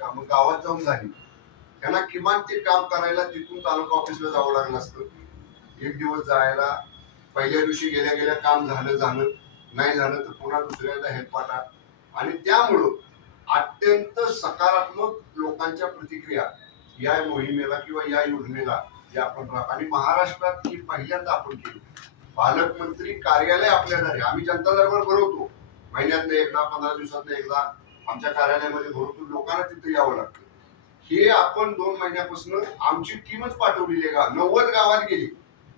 कामं गावात जाऊन झाली. त्यांना किमान ते काम करायला तिथून तालुका ऑफिसला जावं लागलं असतं. एक दिवस जायला पहिल्या दिवशी गेल्या गेल्या काम झालं झालं. नाही झालं तर पुन्हा दुसऱ्यांदा हेल्प आणि त्यामुळं अत्यंत सकारात्मक लोकांच्या प्रतिक्रिया या मोहिमेला किंवा या योजनेला जे आपण आणि महाराष्ट्रात ही पहिल्यांदा आपण केली. पालकमंत्री कार्यालय आपल्या घरी. आम्ही जनता दरबार भरवतो. महिन्यातनं एकदा पंधरा दिवसातनं एकदा. आमच्या कार्यालयामध्ये भरपूर लोकांना तिथे यावं लागतं. हे आपण दोन महिन्यापासून आमची टीमच पाठवलेली आहे का? नव्वद गावात गेली.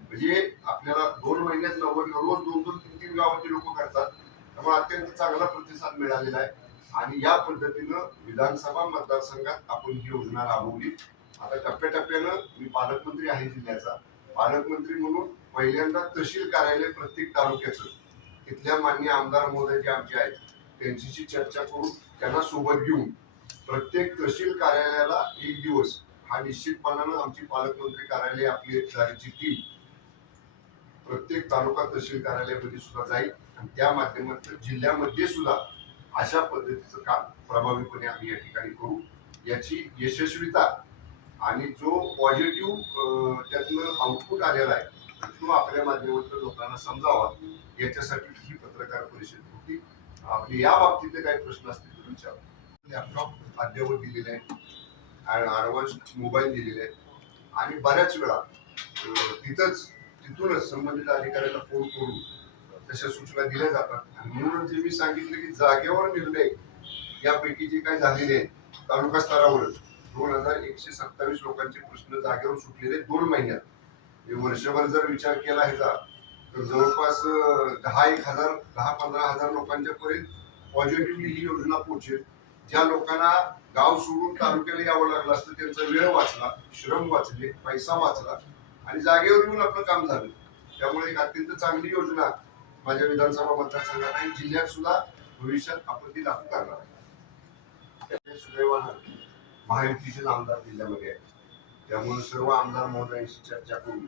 म्हणजे आपल्याला दोन महिन्यात नव्वद रोज दोन दोन तीन तीन गावाचे लोक करतात. त्यामुळे अत्यंत चांगला प्रतिसाद मिळालेला आहे. आणि या पद्धतीनं विधानसभा मतदारसंघात आपण ही योजना राबवली. आता टप्प्याटप्प्यानं मी पालकमंत्री आहे जिल्ह्याचा. पालकमंत्री म्हणून पहिल्यांदा तहसील कार्यालय प्रत्येक तालुक्याचं. तिथल्या मान्य आमदार महोदय जे आमचे आहेत. त्यांच्याशी चर्चा करून त्यांना सोबत घेऊन प्रत्येक तहसील कार्यालयाला एक दिवस हा निश्चितपणानं आमची पालकमंत्री कार्यालय आपली शाळेची टीम प्रत्येक तालुका तहसील कार्यालयामध्ये सुद्धा जाईल आणि त्या माध्यमातून जिल्ह्यामध्ये सुद्धा अशा पद्धतीचं काम प्रभावीपणे आम्ही या ठिकाणी करू. याची यशस्वीता आणि जो पॉझिटिव्ह त्यातनं आउटपुट आलेला आहे तो आपल्या माध्यमातून लोकांना समजावा. याच्यासाठी ही पत्रकार परिषद आपले म्हणजे या बाबतीतले काही प्रश्न असतील तर विचार लॅपटॉप अद्यावत दिलेले आहे ॲडव्हान्स मोबाईल दिलेले आहे आणि बऱ्याच वेळा तिथंच तिथूनच संबंधित अधिकाऱ्याला फोन करून तशा सूचना दिल्या जातात. आणि म्हणून जे मी सांगितलं की जागेवर निर्णय यापैकी जे काही झालेले आहेत तालुका स्तरावर दोन हजार एकशे सत्तावीस लोकांचे प्रश्न जागेवर सुटलेले दोन महिन्यात. हे वर्षभर जर विचार केला ह्याचा जवळपास दहा एक हजार दहा पंधरा हजार लोकांच्या पर्यंत पॉझिटिव्हली ही योजना पोहोचेल. ज्या लोकांना गाव सोडून तालुक्याला यावं लागलं असतं त्यांचा वेळ वाचला श्रम वाचले पैसा वाचला आणि जागेवर येऊन आपलं काम झालं. त्यामुळे एक अत्यंत चांगली योजना माझ्या विधानसभा मतदारसंघात आणि जिल्ह्यात सुद्धा भविष्यात आपण ती लागू करणार आहे. सुदैवानं महायुतीचे आमदार जिल्ह्यामध्ये आहेत. त्यामुळे सर्व आमदार महोदयांशी चर्चा करून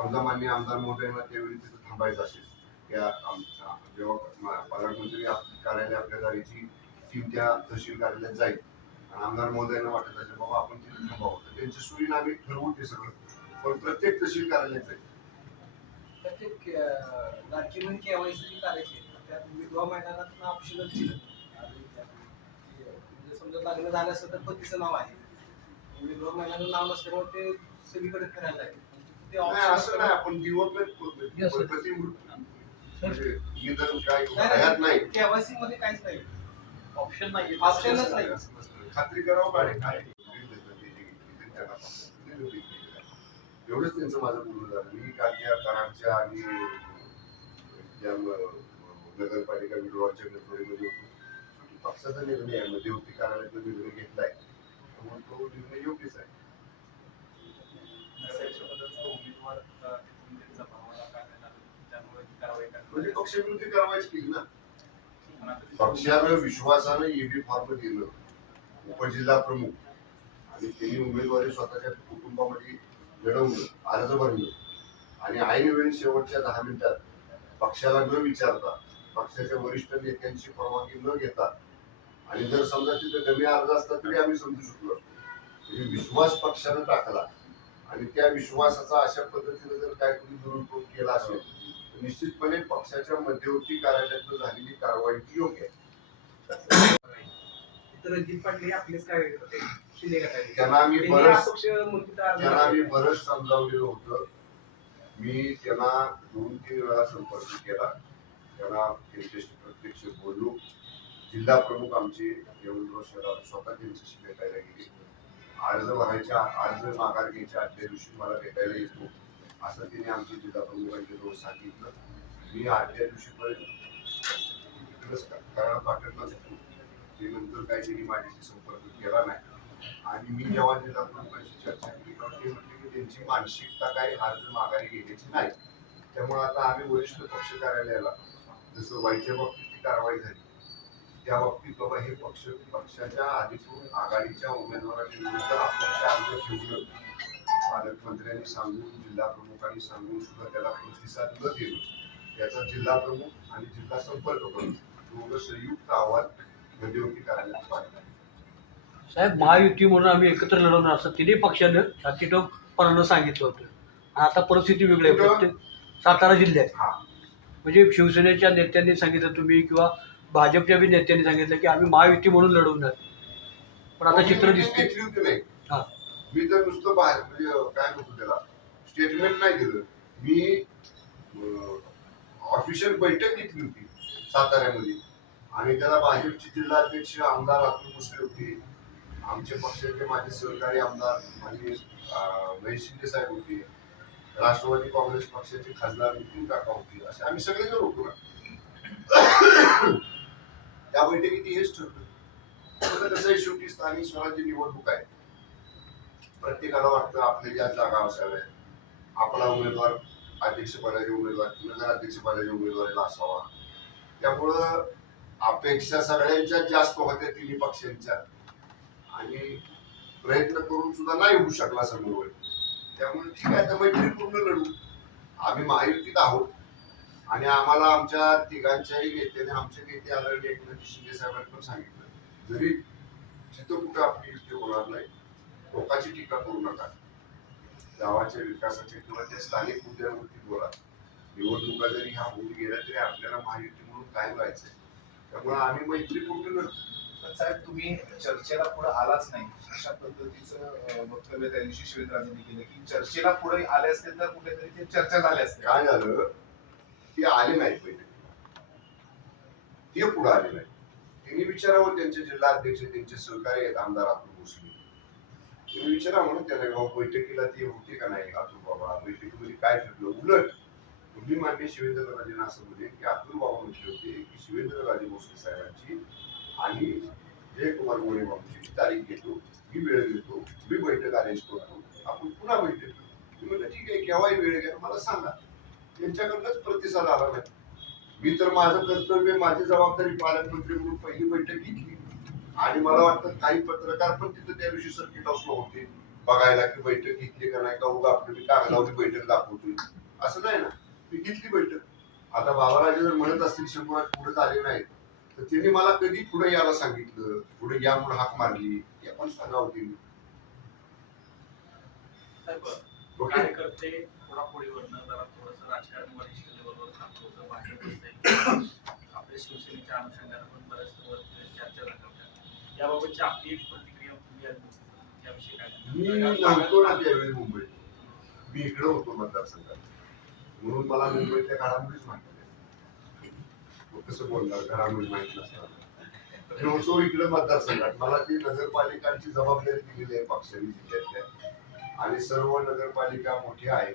समजा मान्य आमदार महोदयांना त्यावेळी तिथं थांबायचं असेल. त्या आमच्या जेव्हा पालकमंत्री कार्यालय आपल्या गाडीची टीम त्या तहसील कार्यालयात जाईल. आणि आमदार महोदयांना वाटत असेल बाबा आपण तिथे थांबावं. तर त्यांची सोयीनं आम्ही ठरवू ते सगळं. पण प्रत्येक तहसील कार्यालयात जाईल. प्रत्येक अं, म्हणजे केवायसी करायची त्यात विधवा महिलांना ऑप्शनल दिलं म्हणजे समजा लग्न झालं असेल तर पतीचं नाव आहे. मी दोन महिन्याला नाव नसल्यामुळे ते सगळीकडे फिरायला लागेल. असं नाही आपण. म्हणजे निधन काय हयात नाही. केवायसी मध्ये काहीच नाही. ऑप्शन नाही. ऑप्शनच. खात्री करावं काय? एवढंच त्यांचं माझं बोलणं झालं. मी काल त्या कराडच्या आणि नगरपालिका विरोधाच्या गडबडीमध्ये होतो. पक्षाचा निर्णय आहे. मध्यवर्ती कार्यालयातला निर्णय घेतलाय. तो निर्णय योग्यच आहे. म्हणजे कारवाई पक्षविरोधी कारवाईच केली ना? पक्षानं विश्वासानं ईबी फॉर्म दिलं उपजिल्हा प्रमुख. आणि त्यांनी उमेदवारी स्वतःच्या कुटुंबामध्ये लढवलं अर्ज भरलं. आणि ऐन वेळी शेवटच्या दहा मिनिटात पक्षाला न विचारता पक्षाच्या वरिष्ठ नेत्यांची परवानगी न घेता आणि जर समजा तिथे कमी अर्ज असता तरी आम्ही समजू शकलो असतो. म्हणजे विश्वास पक्षानं टाकला. आणि त्या विश्वासाचा अशा पद्धतीने जर काय कोणी दुरुपयोग केला असेल तर निश्चितपणे पक्षाच्या मध्यवर्ती कार्यालयात झालेली कारवाई योग्य आहे. रणजित पाटील आपलेच काय शिंदे गटाचे. त्यांना आम्ही त्यांनी बरंच त्यांना बरंच समजावलेलं होतं. मी त्यांना दोन तीन वेळा संपर्क केला. त्यांना त्यांच्याशी प्रत्यक्ष बोललो. जिल्हा प्रमुख आमचे यवतमाळ शहरात स्वतः त्यांच्याशी भेटायला गेले. अर्ज भरायच्या अर्ज माघार घ्यायच्या आदल्या दिवशी मला भेटायला येतो असं तिने आमचे जिल्हा प्रमुखांचे रोज सांगितलं. मी आदल्या दिवशीपर्यंत तिकडंच कराड होतो ते नंतर काही त्यांनी माझ्याशी संपर्क केला नाही. आणि मी जेव्हा जिल्हा प्रमुखांशी चर्चा केली तेव्हा ते म्हटले की त्यांची मानसिकता काही अर्ज माघारी घेण्याची नाही. त्यामुळे आता आम्ही वरिष्ठ पक्ष कार्यालयाला जसं वाईच्या बाबतीत ती कारवाई झाली. त्या बाबतीत बाबा हे पक्ष पक्षाच्या अधिकृत आघाडीच्या उमेदवाराच्या विरुद्ध अपक्ष अर्ज ठेवलं. पालकमंत्र्यांनी सांगून जिल्हा प्रमुखांनी सांगून सुद्धा त्याला प्रतिसाद न देणं त्याचा जिल्हा प्रमुख आणि जिल्हा संपर्क प्रमुख दोघं संयुक्त अहवाल मध्यवर्ती कार्यालयात पाठवला साहेब महायुती म्हणून आम्ही एकत्र लढवणार असं तिन्ही पक्षानं शांतीटोपणानं सांगितलं होतं. आणि आता परिस्थिती वेगळी आहे. सातारा जिल्ह्यात. हा. म्हणजे शिवसेनेच्या नेत्यांनी सांगितलं तुम्ही किंवा भाजपच्या बी नेत्यांनी सांगितलं की आम्ही महायुती म्हणून लढवणार. पण आता चित्र मी दिसते हा. मी तर नुसतं बाहेर म्हणजे काय म्हणतो त्याला स्टेटमेंट नाही दिलं. मी ऑफिशियल बैठक घेतली होती साताऱ्यामध्ये. आणि त्याला भाजपचे जिल्हाध्यक्ष आमदार अतुल भोसले होते. आमचे पक्षाचे माझे सहकारी आमदार माझे महेश शिंदे साहेब होते. राष्ट्रवादी काँग्रेस पक्षाचे खासदार नितीन काका होते. असे आम्ही सगळेजण होतो. ना त्या बैठकीत हेच ठरलं. कसं आहे शेवटी स्थानिक स्वराज्य निवडणूक आहे. प्रत्येकाला वाटतं आपल्या ज्या जागा असाव्यात आपला उमेदवार अध्यक्षपदाचे उमेदवार नगराध्यक्षपदाचे उमेदवारीला असावा. त्यामुळं अपेक्षा सगळ्यांच्या जास्त होत्या तिन्ही पक्षांच्या. आणि प्रयत्न करून सुद्धा नाही होऊ शकला समोर त्यामुळे ठीक आहे आता मैत्रीपूर्ण लढू. आम्ही महायुतीत आहोत. आणि आम्हाला आमच्या तिघांच्याही नेत्याने आमचे नेते आदरणीय एकनाथ शिंदे साहेबांनी पण सांगितलं. जरी जिथं कुठं आपली युती होणार नाही लोकांची टीका करू नका. गावाच्या विकासाचे किंवा त्या स्थानिक मुद्द्यांवरती बोला. निवडणुका जरी ह्या होऊन गेल्या तरी आपल्याला महायुती म्हणून कायम राहायचंय त्यामुळे आम्ही मैत्रीपूर्ण लढू. पण साहेब तुम्ही चर्चेला पुढे आलाच नाही. अशा पद्धतीचं वक्तव्य त्या दिवशी शिवेंद्रराजेंनी केलं की चर्चेला पुढे आले असते तर कुठेतरी ते चर्चा झाली असते. काय झालं? ते आले नाहीत पहिले. ते पुढे आले नाही. त्यांनी विचारावं त्यांचे जिल्हाध्यक्ष त्यांचे सहकारी आहेत आमदार अतुल भोसले. त्यांनी विचारा म्हणून त्यांना गाव बैठकीला ते होते का नाही? अतुल बाबा बैठकीमध्ये काय ठरलं? उलट तुम्ही मान्य शिवेंद्रराजेंना असं म्हणे की अतुल बाबा म्हटले होते की शिवेंद्र राजे भोसले साहेबांची आणि जयकुमार गोळे बाबूची तारीख घेतो मी वेळ घेतो मी बैठक अरेंज करतो आपण पुन्हा बैठक म्हणलं ठीक आहे केव्हाही वेळ घ्या मला सांगा. त्यांच्याकडनंच प्रतिसाद आला नाही. मी तर माझं कर्तव्य माझी जबाबदारी पालकमंत्री म्हणून पहिली बैठक घेतली. आणि मला वाटतं काही पत्रकार पण तिथं त्या दिवशी सर्किट हाऊसला होते. बघायला की बैठक घेतली का नाही का उगा आपलं मी कागदावरती बैठक दाखवतोय. असं नाही ना. मी घेतली बैठक. आता बाबाराजे जर म्हणत असतील शंभरात पुढे आले नाही तर त्यांनी मला कधी पुढे यायला सांगितलं? पुढे या म्हणून हाक मारली. हे पण त्यांनी. साहेब ओके. कार्यकर्ते पुढापुढीवरनं जरा थोडंसं राजकारण वरिष्ठ लेवलवर थांबलो होतं. बाहेर आपल्या शिवसेनेच्या अनुषंगाने पण बऱ्याच चर्चा झाल्या होत्या याबाबतची आपली एक प्रतिक्रिया तुम्ही याविषयी काय मी मुंबईत मी इकडे होतो मतदारसंघात. म्हणून मला मुंबईतल्या घडामोडीच माहिती कसं बोलणार? घडामोडी माहीत नसतात होतो इकडे मतदारसंघात. मला ती नगरपालिकांची जबाबदारी दिलेली आहे पक्षाने जिल्ह्यातल्या आणि सर्व नगरपालिका मोठ्या आहेत.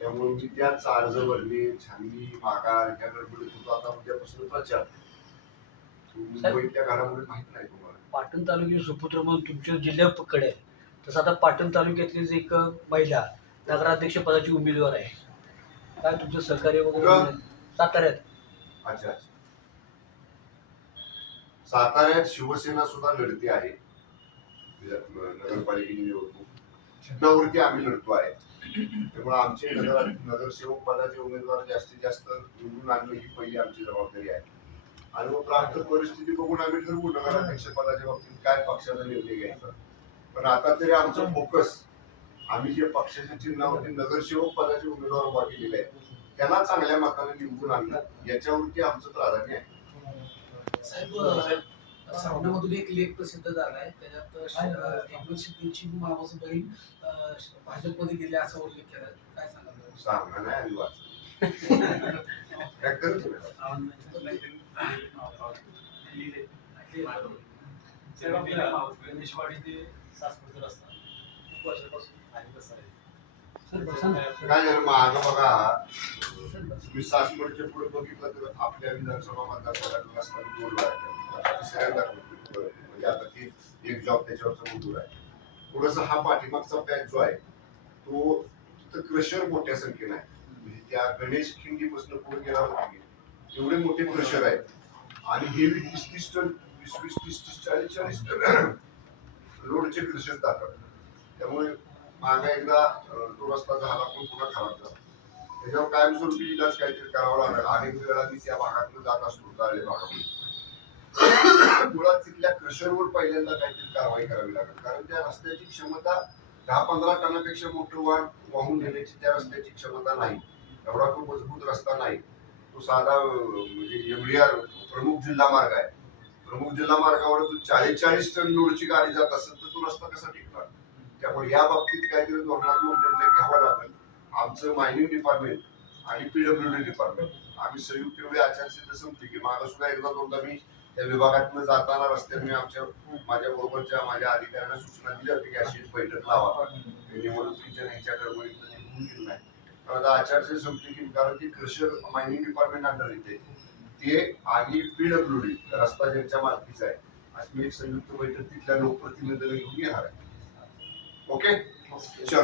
त्यामुळे मी त्याच अर्ज भरणे छाननी माघार ह्या गडबडीत होतो. आता उद्यापासून प्रचार. मुंबईतल्या घडामोडी माहीत नाही तुम्हाला. पाटण तालुक्याचे सुपुत्र म्हणून तुमच्या जिल्ह्याकडे आहे. तसं आता पाटण तालुक्यातलीच एक महिला नगराध्यक्ष पदाची उमेदवार आहे. काय तुमचं सहकार्य वगैरे कुठं? साताऱ्यात. अच्छा अच्छा. साताऱ्यात शिवसेना सुद्धा लढते आहे. नगरपालिकेची निवडणूक. चिन्हावरती आम्ही लढतो आहे. त्यामुळे आमचे नगर नगरसेवक पदाचे उमेदवार जास्तीत जास्त निवडून आणणं ही पहिली आमची जबाबदारी आहे. आणि मग प्रांत परिस्थिती बघून आम्ही ठरवू नगराध्यक्ष पदाच्या बाबतीत काय पक्षाचा निर्णय घ्यायचा? पण आता तरी आमचं फोकस आम्ही जे पक्षाच्या चिन्हावरती नगरसेवक पदाचे उमेदवार उभा केलेले आहेत त्यांना चांगल्या मताने निवडून आणलं याच्यावरती आमचं प्राधान्य आहे. साहेब सामन्यामधून एक लेख प्रसिद्ध झालाय त्याच्यात श- एकनाथ शिंदेची मामाचं बहीण भाजपमध्ये गेली असा उल्लेख केला काय सांगाल सांगा नाही आधी वाच काय करतो गणेशवाडी ते सासवडचा रस्ता खूप वर्षापासून आहे तसा आहे. सर बसा ना. काय झालं माझं बघा. मी सासवडच्या पुढे बघितलं तर आपल्या विधानसभा मतदारसंघात असताना दोन तिसऱ्यांदा म्हणजे आता ती एक जॉब त्याच्यावरचा मंजूर आहे थोडस हा पाठीमागचा पॅच जो आहे तो तिथं क्रशर मोठ्या संख्येने आहे. म्हणजे त्या गणेश खिंडीपासून पुढे गेला होता एवढे मोठे क्रशर आहेत. आणि हेवी वीस तीस टन वीस वीस तीस तीस चाळीस चाळीस टन लोडचे क्रशर जातात त्यामुळे मागे एकदा तो रस्ता झाला पण पुन्हा खराब झाला. त्याच्यावर कायमस्वरूपी इलाज काहीतरी करावा लागला. अनेक वेळा मी त्या भागातून जात असतो मुळात तिथल्या क्रशरवर पहिल्यांदा काहीतरी कारवाई करावी लागेल. कारण त्या रस्त्याची क्षमता दहा पंधरा टनापेक्षा मोठं वाहन वाहून नेण्याची त्या रस्त्याची क्षमता नाही. एवढा तो मजबूत रस्ता नाही. तो साधा म्हणजे एमडीआर प्रमुख जिल्हा मार्ग आहे. प्रमुख जिल्हा मार्गावर चाळीस चाळीस टन लोडची गाडी जात असेल तर तो रस्ता कसा टिकणार? त्यामुळे या बाबतीत काहीतरी धोरणात्मक निर्णय घ्यावा लागेल. आमचं मायनिंग डिपार्टमेंट आणि पीडब्ल्यूडी डिपार्टमेंट आम्ही संयुक्त वेळी आचारसंहिता संपली की मागं सुद्धा एकदा दोनदा मी त्या विभागातनं जाताना रस्त्याने मी आमच्या माझ्या बरोबरच्या माझ्या अधिकाऱ्यांना सूचना दिल्या होती की अशी बैठक लावा. निवडणुकीच्या ह्याच्या गडबडीत निघून गेलं नाही तर आता आचारसंहिता संपली की कारण की क्रशर मायनिंग डिपार्टमेंट अंडर येते ते आणि पीडब्ल्यूडी रस्ता ज्यांच्या मालकीचा आहे. अशी एक संयुक्त बैठक तिथल्या लोकप्रतिनिधीला घेऊन येणार आहे. ¿Ok? Sí.